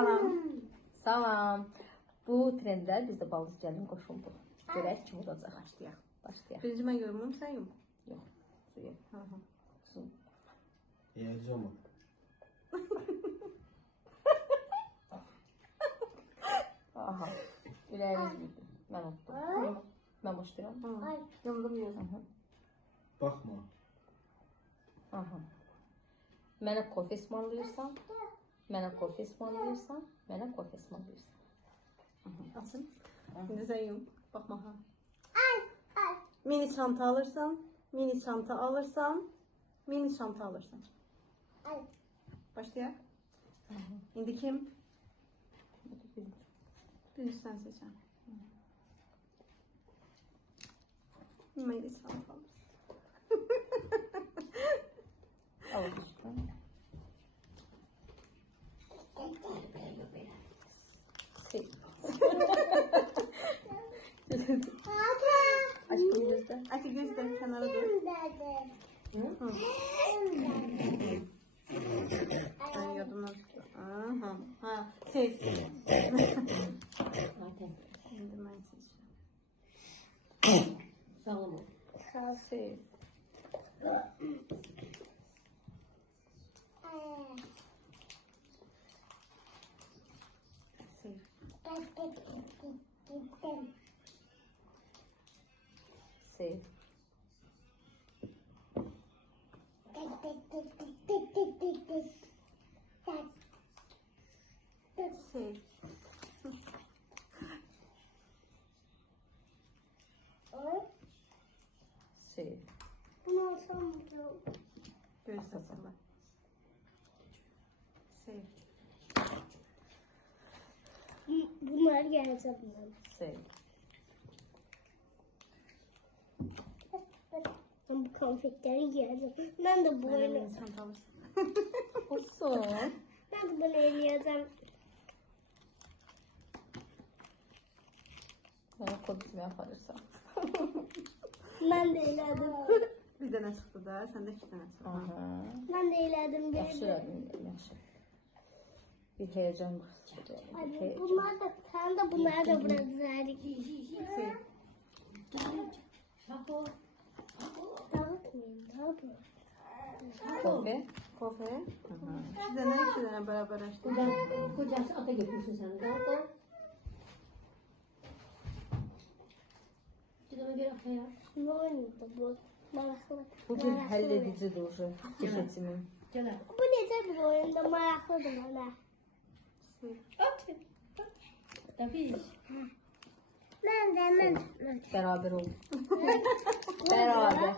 Salam. Salam. Bu trendlər biz də Baldız gəlin qoşulduq. Görək kim olacaq. Başlayaq. Birinci mən yorumum, sən yum. Yox. Suyu. Su. Yiyəcək olma. Aha. Ürəyiniz bildi. Mən unuttum. Mən başlayıram. Yumdum yiyəcəm. Baxma. Aha. Mənə kofe ısmarlayırsan. Mənə kofe ısmarlayırsan. Mənə kofe ısmarlayırsan. Açın. İndi sən yum. Baxma ha. Mini çanta alırsan. Mini çanta alırsan. Mini çanta alırsan. Başlayaq. İndi kim? Birinci sən seçən. Mini çanta alırsan. Al işte. Şey. Aşkım gözde. Aki gözden kenara dur. Ay yadımdan çıktı. Aha. Ha. Seç. Şimdi ben seçeceğim. Sağ olun. Şey. Seç. Şey. Seç. Şey. Göz saçıma. Seç. Bunlar gelecek bunlar. Şey. Ben bu konfetleri yiyeceğim. Ben de Böyle bunu. mini çanta alırsın. Olsun. Ben de bunu yiyeceğim. Mənə kodisimi yaparırsan. Ben de eyledim. Bir dənə çıxdı da, səndə iki dənə çıxdı. Aha. Ben de eyledim. Yaxşı elədim, yaxşı. Bir heyecan başladı. Hadi bunlar da, sen de bunları da bırakacak. Seç. Dağıtmayın, ne yapayım? Kofe. Kofe. İki dənə beraber açtım. Kocası ata götürsün sen de. Ata. Gideme göre ataya. Ne oynuyor bu? Meraklı. Bu bir həlledici duruşu. Seçimim. Gel. Bu necə bir oyunda meraklıdır bana. Seç. Tabii. Ben. Beraber oldu. Beraber.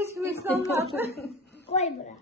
Hiç kim kalmadı. Koy bura.